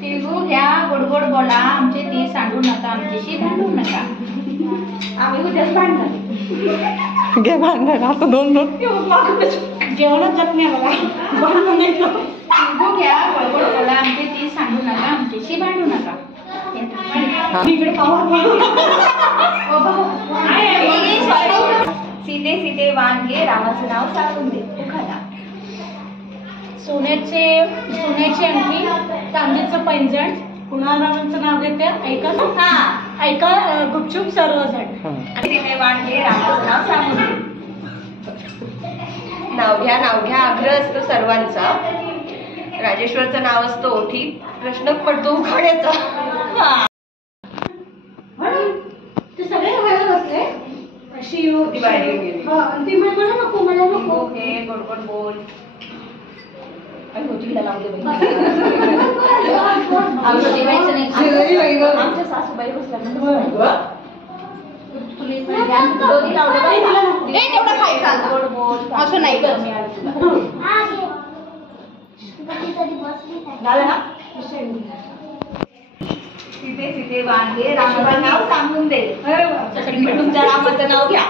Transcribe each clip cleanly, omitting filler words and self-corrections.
तिळगुळ घ्या, गोड गोड बोला, आमचे ती सांडू नका, आमच्याशी भांडू नका. आम्ही उद्याच भांडणार. घे भांडणार आता दोन जेवणच जात नाही मला. तिळगुळ घ्या, गोड गोड बोला, आमचे ती सांडू नका, आमच्याशी भांडू नका. सीते सीते वांगे रामाचं नाव सांगून दे. उखाणा. सोन्याची अंगठी, चांदीचं पैंजण, कुणारावांचं नाव घेते. ऐका गुपचूप सर्वजण. सीते वांगे रामाचं नाव सांगून दे. नाव घ्या आग्रह असतो सर्वांचा. राजेश्वरचं नाव असतं ओठी, प्रश्न पडतो उखाण्याचा. ते सगळे व्हायला बसले. शिव दिवाळी गेली. ती मला नको हे गोड गोड बोल. आमच्या सासूबाई बसल्या असं नाही सीते सीते वांगे रामाचं नाव सांगून दे. तुमच्या रामाचं नाव घ्या.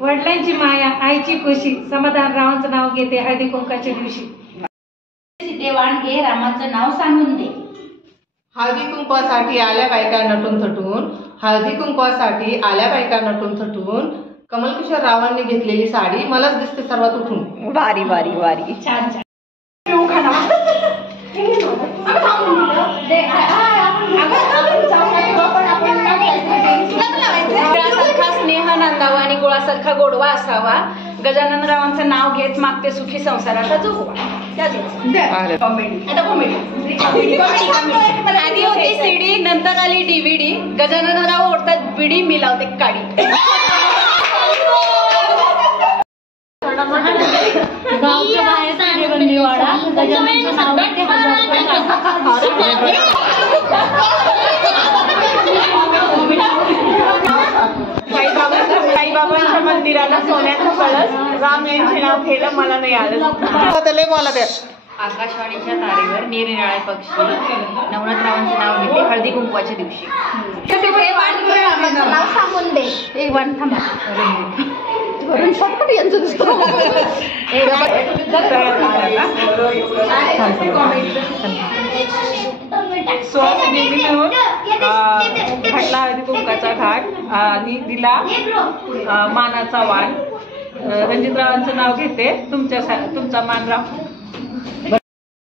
वडिलांची माया, आईची खुशी, समाधान रावांचं नाव घेते हळदी कुंकाच्या दिवशी. सीते वांगे रामाचं नाव सांगून दे. हळदी कुंकवासाठी आल्या बायका नटून थटून, हळदी कुंकवासाठी आल्या बायका नटून थटून, कमलकिशोर रावांनी घेतलेली साडी मलाच दिसते सर्वात उठून. वारी वारी वारी. छान छान. गुळासारखा स्नेह नांदावा आणि गुळासारखा गोडवा असावा. गजाननरावांचं नाव घेत मागते सुखी संसाराचा जोगवा. आधी होती सीडी, नंतर आली DVD. गजाननराव ओढतात बिडी, मी लावते काडी. गावच्या बाहेर साडेबंदीवाडा, गजाननचं नाव घेते साईबाबांच्या मंदिराला सोन्याचा कळस, राम यांचे नाव केलं मला नाही आलं. मला द्या. आकाशवाणीच्या तारेवर निरनिराळे पक्षी, नवनाथरावांचे नाव घेते हळदी कुंकवाच्या दिवशी. रामाचं नाव सांगून दे. एक वन थांबा. वरून शॉर्टकट यांचं दिसतं. सुहासिनी मिळून घातला हळदी कुंकाचा घाट आणि दिला मानाचा वाण. रणजितरावांचं नाव घेते तुमचा मान राखून.